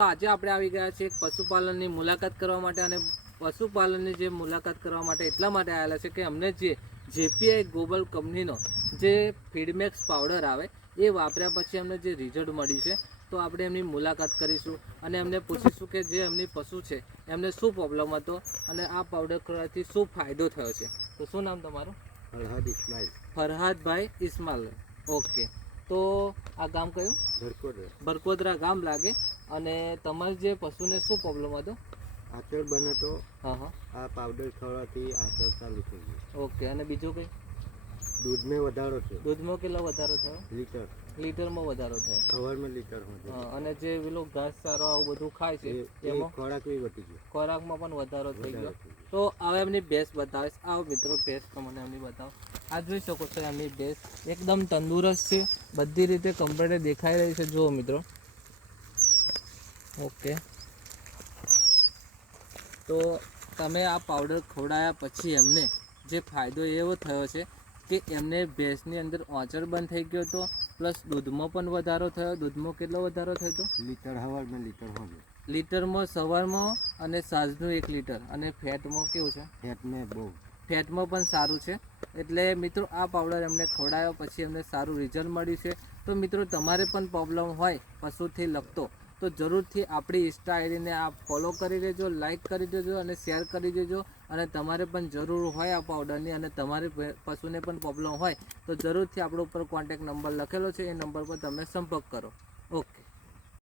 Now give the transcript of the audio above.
આજે આપણે આવી ગયા છીએ પશુપાલનની મુલાકાત કરવા માટે અને પશુપાલનની જે મુલાકાત કરવા માટે એટલા માટે આવેલા છે કે અમને જે જેપીઆઈ ગ્લોબલ કંપનીનો જે ફીડમેક્સ પાવડર આવે એ વાપર્યા પછી અમને જે રિઝલ્ટ મળ્યું છે તો આપણે એમની મુલાકાત કરીશું અને એમને પૂછીશું કે જે એમની પશુ છે એમને શું પ્રોબ્લેમ હતો અને આ પાવડર કરવાથી શું ફાયદો થયો છે. તો શું નામ તમારું? ફરહાદ ઇસ્માઇલ. ફરહાદભાઈ ઇસ્માઇલ. ઓકે, તો આ ગામ કયું? ભરકોદરા. ભરકોદરા ગામ લાગે. અને તમારી જે પશુને શું પ્રોબ્લેમ હતો? આચળ બને તો હા, આ પાવડર ખવડાવવાથી આચળ ચાલુ થઈ ગયું. ઓકે, અને બીજું કંઈ? દૂધમાં વધારો છે. દૂધમાં કેટલો વધારો થયો? લીટરમાં વધારો થયો. સવારમાં લીટર હોય. અને જે પેલો ઘાસ ચારો આવું બધું ખાય છે એમાં ખોરાક બી વધી ગયો. ખોરાકમાં પણ વધારો થઈ ગયો. તો હવે એમની ભેંસ બતાવીશ. આવો મિત્રો, ભેંસ તમને એમની બતાવો. આ જોઈ શકો છો એમની ભેંસ એકદમ તંદુરસ્ત છે, બધી રીતે કમ્પ્લીટ દેખાઈ રહી છે. જુઓ મિત્રો. ઓકે, તો તમે આ પાવડર ખવડાવ્યા પછી એમને જે ફાયદો એવો થયો છે કે એમને ભેંસની અંદર ઓચર બંધ થઈ ગયો હતો, પ્લસ દૂધમાં પણ વધારો થયો. દૂધમાં કેટલો વધારો થયો હતો? લીટર સવારમાં લીટર હોય. લીટરમાં સવારમાં અને સાંજનું 1 લીટર. અને ફેટમાં કેવું છે? ફેટમાં પણ સારું છે. એટલે મિત્રો આ પાવડર એમને ખવડાવ્યો પછી એમને સારું રિઝલ્ટ મળ્યું છે. તો મિત્રો તમારે પણ પ્રોબ્લેમ હોય પશુથી લગતો તો જરૂરથી આપણી ઇન્સ્ટા આઈડીને આપ ફોલો કરી દેજો, લાઇક કરી દેજો અને શેર કરી દેજો. અને તમારે પણ જરૂર હોય આ પાવડરની અને તમારી પશુને પણ પ્રોબ્લેમ હોય તો જરૂરથી આપણો ઉપર કોન્ટેક્ટ નંબર લખેલો છે, એ નંબર પર તમે સંપર્ક કરો. ઓકે.